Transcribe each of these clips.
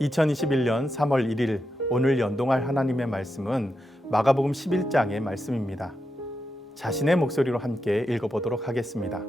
2021년 3월 1일 오늘 연동할 하나님의 말씀은 마가복음 11장의 말씀입니다. 자신의 목소리로 함께 읽어보도록 하겠습니다.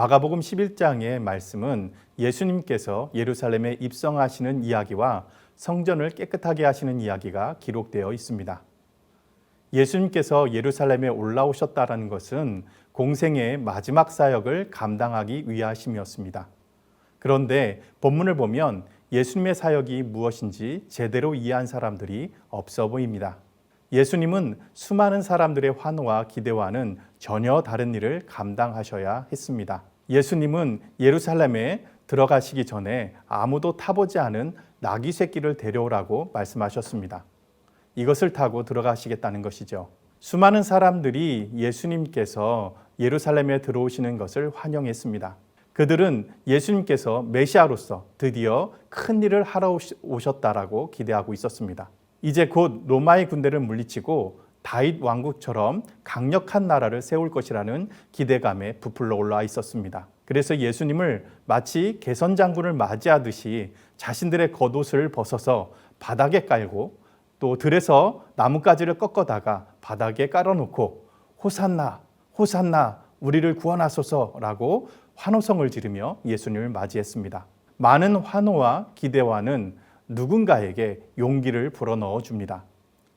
마가복음 11장의 말씀은 예수님께서 예루살렘에 입성하시는 이야기와 성전을 깨끗하게 하시는 이야기가 기록되어 있습니다. 예수님께서 예루살렘에 올라오셨다는 것은 공생의 마지막 사역을 감당하기 위하심이었습니다. 그런데 본문을 보면 예수님의 사역이 무엇인지 제대로 이해한 사람들이 없어 보입니다. 예수님은 수많은 사람들의 환호와 기대와는 전혀 다른 일을 감당하셔야 했습니다. 예수님은 예루살렘에 들어가시기 전에 아무도 타보지 않은 나귀 새끼를 데려오라고 말씀하셨습니다. 이것을 타고 들어가시겠다는 것이죠. 수많은 사람들이 예수님께서 예루살렘에 들어오시는 것을 환영했습니다. 그들은 예수님께서 메시아로서 드디어 큰 일을 하러 오셨다라고 기대하고 있었습니다. 이제 곧 로마의 군대를 물리치고 다윗 왕국처럼 강력한 나라를 세울 것이라는 기대감에 부풀러 올라와 있었습니다. 그래서 예수님을 마치 개선장군을 맞이하듯이 자신들의 겉옷을 벗어서 바닥에 깔고 또 들에서 나뭇가지를 꺾어다가 바닥에 깔아놓고 호산나 호산나 우리를 구원하소서라고 환호성을 지르며 예수님을 맞이했습니다. 많은 환호와 기대와는 누군가에게 용기를 불어넣어 줍니다.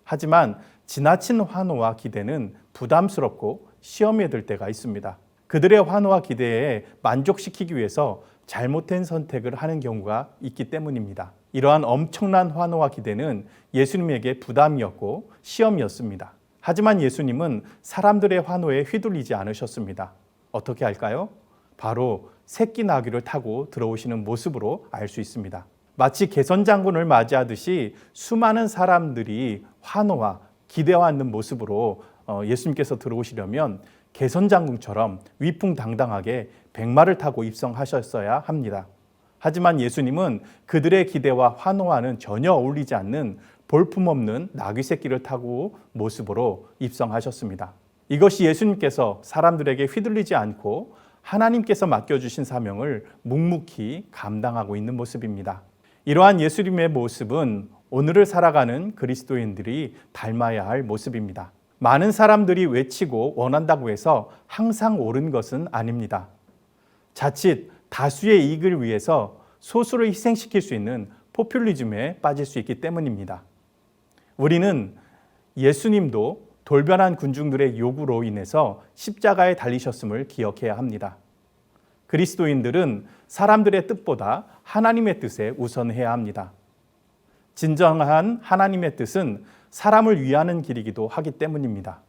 하지만 지나친 환호와 기대는 부담스럽고 시험에 들 때가 있습니다. 그들의 환호와 기대에 만족시키기 위해서 잘못된 선택을 하는 경우가 있기 때문입니다. 이러한 엄청난 환호와 기대는 예수님에게 부담이었고 시험이었습니다. 하지만 예수님은 사람들의 환호에 휘둘리지 않으셨습니다. 어떻게 할까요? 바로 새끼 나귀를 타고 들어오시는 모습으로 알 수 있습니다. 마치 개선장군을 맞이하듯이 수많은 사람들이 환호와 기대와 있는 모습으로 예수님께서 들어오시려면 개선장군처럼 위풍당당하게 백마를 타고 입성하셨어야 합니다. 하지만 예수님은 그들의 기대와 환호와는 전혀 어울리지 않는 볼품없는 나귀 새끼를 타고 모습으로 입성하셨습니다. 이것이 예수님께서 사람들에게 휘둘리지 않고 하나님께서 맡겨주신 사명을 묵묵히 감당하고 있는 모습입니다. 이러한 예수님의 모습은 오늘을 살아가는 그리스도인들이 닮아야 할 모습입니다. 많은 사람들이 외치고 원한다고 해서 항상 옳은 것은 아닙니다. 자칫 다수의 이익을 위해서 소수를 희생시킬 수 있는 포퓰리즘에 빠질 수 있기 때문입니다. 우리는 예수님도 돌변한 군중들의 요구로 인해서 십자가에 달리셨음을 기억해야 합니다. 그리스도인들은 사람들의 뜻보다 하나님의 뜻에 우선해야 합니다. 진정한 하나님의 뜻은 사람을 위하는 길이기도 하기 때문입니다.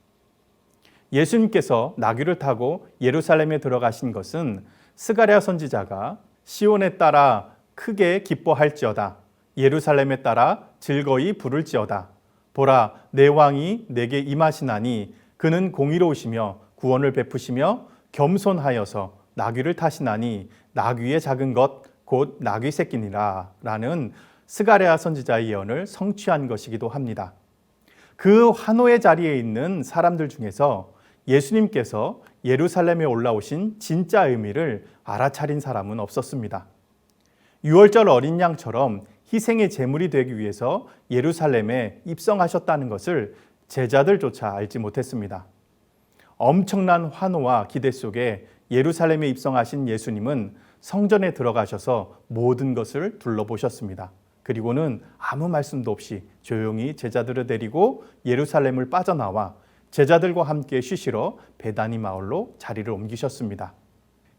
예수님께서 나귀를 타고 예루살렘에 들어가신 것은 스가랴 선지자가 시온에 따라 크게 기뻐할지어다 예루살렘에 따라 즐거이 부를지어다 보라 내 왕이 내게 임하시나니 그는 공의로우시며 구원을 베푸시며 겸손하여서 나귀를 타시나니 나귀의 작은 것 곧 나귀 새끼니라 라는 스가랴 선지자의 예언을 성취한 것이기도 합니다. 그 환호의 자리에 있는 사람들 중에서 예수님께서 예루살렘에 올라오신 진짜 의미를 알아차린 사람은 없었습니다. 유월절 어린 양처럼 희생의 제물이 되기 위해서 예루살렘에 입성하셨다는 것을 제자들조차 알지 못했습니다. 엄청난 환호와 기대 속에 예루살렘에 입성하신 예수님은 성전에 들어가셔서 모든 것을 둘러보셨습니다. 그리고는 아무 말씀도 없이 조용히 제자들을 데리고 예루살렘을 빠져나와 제자들과 함께 쉬시러 베다니 마을로 자리를 옮기셨습니다.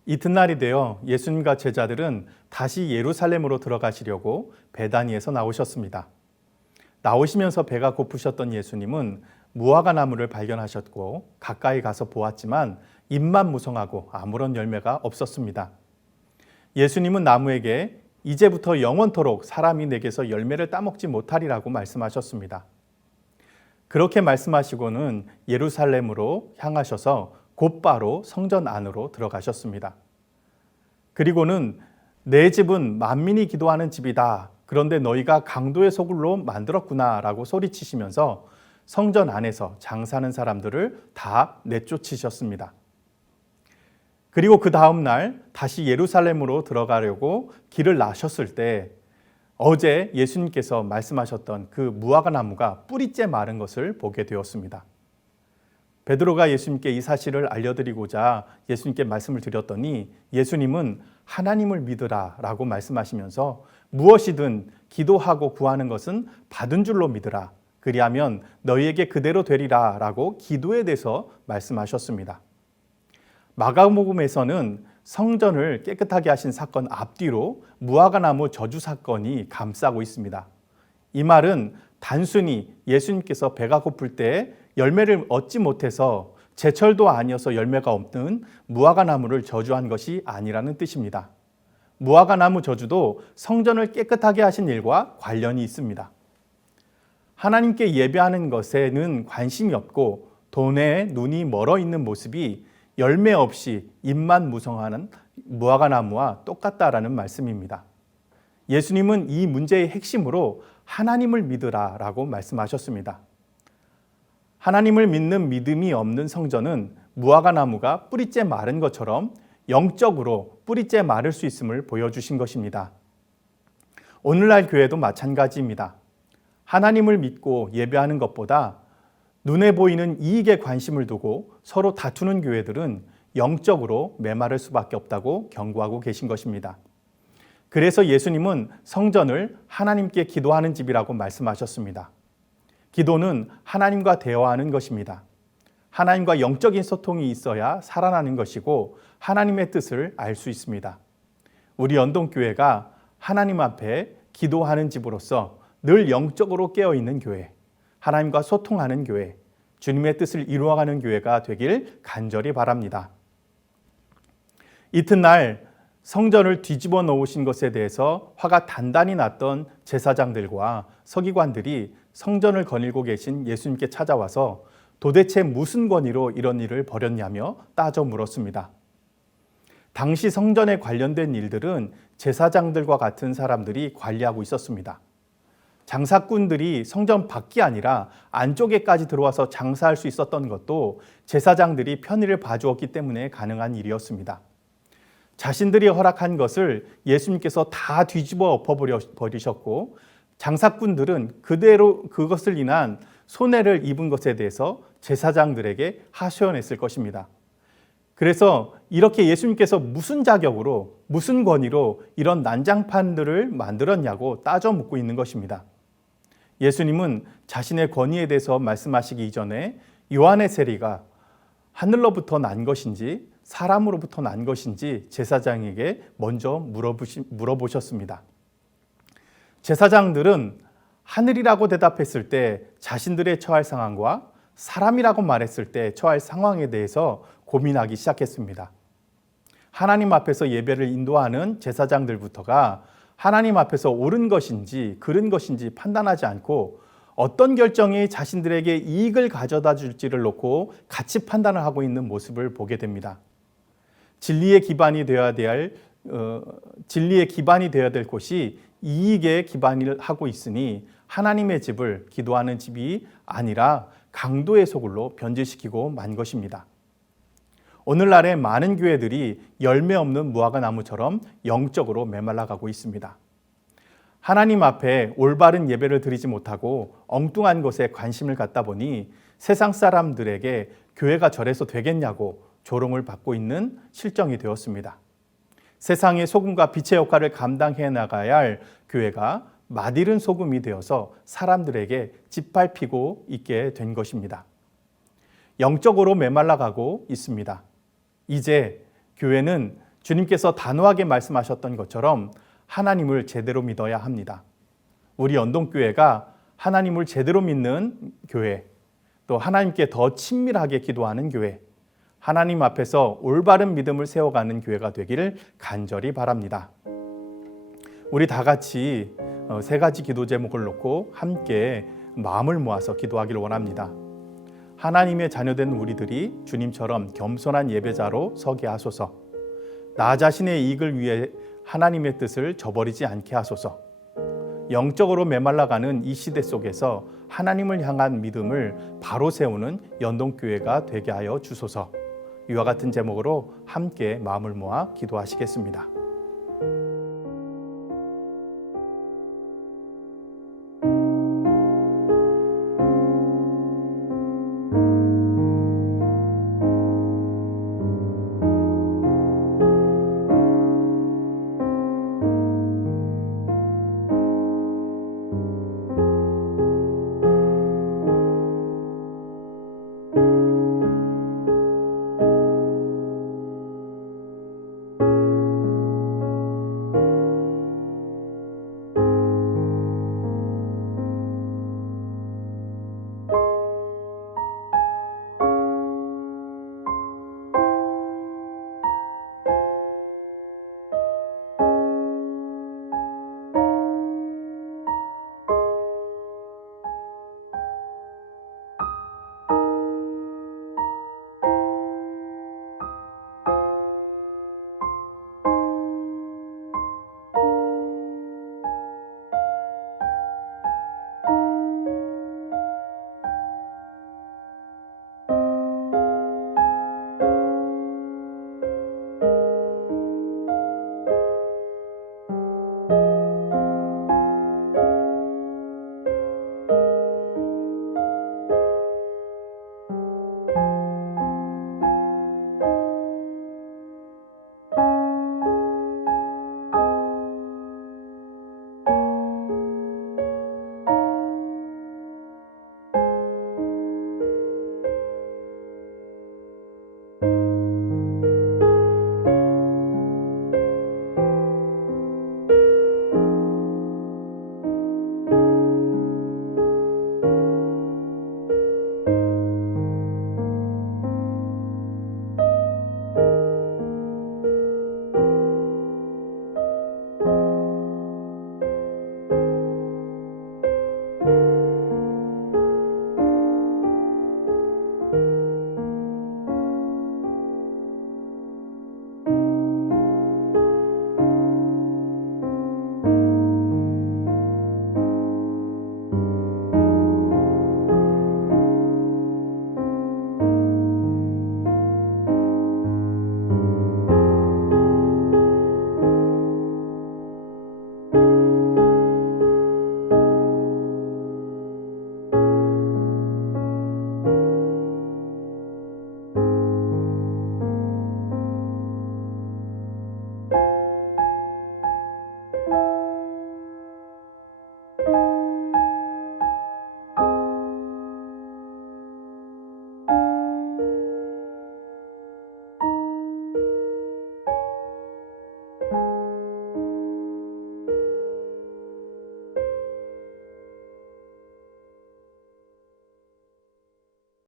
이튿날이 되어 예수님과 제자들은 다시 예루살렘으로 들어가시려고 베다니에서 나오셨습니다. 나오시면서 배가 고프셨던 예수님은 무화과 나무를 발견하셨고 가까이 가서 보았지만 잎만 무성하고 아무런 열매가 없었습니다. 예수님은 나무에게 이제부터 영원토록 사람이 내게서 열매를 따먹지 못하리라고 말씀하셨습니다. 그렇게 말씀하시고는 예루살렘으로 향하셔서 곧바로 성전 안으로 들어가셨습니다. 그리고는 내 집은 만민이 기도하는 집이다. 그런데 너희가 강도의 소굴로 만들었구나 라고 소리치시면서 성전 안에서 장사하는 사람들을 다 내쫓으셨습니다. 그리고 그 다음 날 다시 예루살렘으로 들어가려고 길을 나셨을 때 어제 예수님께서 말씀하셨던 그 무화과 나무가 뿌리째 마른 것을 보게 되었습니다. 베드로가 예수님께 이 사실을 알려드리고자 예수님께 말씀을 드렸더니 예수님은 하나님을 믿으라 라고 말씀하시면서 무엇이든 기도하고 구하는 것은 받은 줄로 믿으라. 그리하면 너희에게 그대로 되리라 라고 기도에 대해서 말씀하셨습니다. 마가복음에서는 성전을 깨끗하게 하신 사건 앞뒤로 무화과나무 저주 사건이 감싸고 있습니다. 이 말은 단순히 예수님께서 배가 고플 때 열매를 얻지 못해서 제철도 아니어서 열매가 없는 무화과나무를 저주한 것이 아니라는 뜻입니다. 무화과나무 저주도 성전을 깨끗하게 하신 일과 관련이 있습니다. 하나님께 예배하는 것에는 관심이 없고 돈에 눈이 멀어 있는 모습이 열매 없이 잎만 무성하는 무화과나무와 똑같다라는 말씀입니다. 예수님은 이 문제의 핵심으로 하나님을 믿으라 라고 말씀하셨습니다. 하나님을 믿는 믿음이 없는 성전은 무화과나무가 뿌리째 마른 것처럼 영적으로 뿌리째 마를 수 있음을 보여주신 것입니다. 오늘날 교회도 마찬가지입니다. 하나님을 믿고 예배하는 것보다 눈에 보이는 이익에 관심을 두고 서로 다투는 교회들은 영적으로 메마를 수밖에 없다고 경고하고 계신 것입니다. 그래서 예수님은 성전을 하나님께 기도하는 집이라고 말씀하셨습니다. 기도는 하나님과 대화하는 것입니다. 하나님과 영적인 소통이 있어야 살아나는 것이고 하나님의 뜻을 알 수 있습니다. 우리 연동교회가 하나님 앞에 기도하는 집으로서 늘 영적으로 깨어있는 교회, 하나님과 소통하는 교회, 주님의 뜻을 이루어가는 교회가 되길 간절히 바랍니다. 이튿날 성전을 뒤집어 놓으신 것에 대해서 화가 단단히 났던 제사장들과 서기관들이 성전을 거닐고 계신 예수님께 찾아와서 도대체 무슨 권위로 이런 일을 벌였냐며 따져 물었습니다. 당시 성전에 관련된 일들은 제사장들과 같은 사람들이 관리하고 있었습니다. 장사꾼들이 성전 밖이 아니라 안쪽에까지 들어와서 장사할 수 있었던 것도 제사장들이 편의를 봐주었기 때문에 가능한 일이었습니다. 자신들이 허락한 것을 예수님께서 다 뒤집어 엎어버리셨고 장사꾼들은 그대로 그것을 인한 손해를 입은 것에 대해서 제사장들에게 하소연했을 것입니다. 그래서 이렇게 예수님께서 무슨 자격으로 무슨 권위로 이런 난장판들을 만들었냐고 따져 묻고 있는 것입니다. 예수님은 자신의 권위에 대해서 말씀하시기 이전에 요한의 세리가 하늘로부터 난 것인지 사람으로부터 난 것인지 제사장에게 먼저 물어보셨습니다. 제사장들은 하늘이라고 대답했을 때 자신들의 처할 상황과 사람이라고 말했을 때 처할 상황에 대해서 고민하기 시작했습니다. 하나님 앞에서 예배를 인도하는 제사장들부터가 하나님 앞에서 옳은 것인지 그른 것인지 판단하지 않고 어떤 결정이 자신들에게 이익을 가져다 줄지를 놓고 같이 판단을 하고 있는 모습을 보게 됩니다. 진리의 기반이 되어야 될 곳이 이익에 기반을 하고 있으니 하나님의 집을 기도하는 집이 아니라 강도의 소굴로 변질시키고 만 것입니다. 오늘날의 많은 교회들이 열매 없는 무화과나무처럼 영적으로 메말라가고 있습니다. 하나님 앞에 올바른 예배를 드리지 못하고 엉뚱한 것에 관심을 갖다 보니 세상 사람들에게 교회가 저래서 되겠냐고 조롱을 받고 있는 실정이 되었습니다. 세상의 소금과 빛의 역할을 감당해 나가야 할 교회가 맛이른 소금이 되어서 사람들에게 짓밟히고 있게 된 것입니다. 영적으로 메말라가고 있습니다. 이제 교회는 주님께서 단호하게 말씀하셨던 것처럼 하나님을 제대로 믿어야 합니다. 우리 연동교회가 하나님을 제대로 믿는 교회, 또 하나님께 더 친밀하게 기도하는 교회, 하나님 앞에서 올바른 믿음을 세워가는 교회가 되기를 간절히 바랍니다. 우리 다 같이 세 가지 기도 제목을 놓고 함께 마음을 모아서 기도하기를 원합니다. 하나님의 자녀된 우리들이 주님처럼 겸손한 예배자로 서게 하소서. 나 자신의 이익을 위해 하나님의 뜻을 저버리지 않게 하소서. 영적으로 메말라가는 이 시대 속에서 하나님을 향한 믿음을 바로 세우는 연동교회가 되게 하여 주소서. 이와 같은 제목으로 함께 마음을 모아 기도하시겠습니다.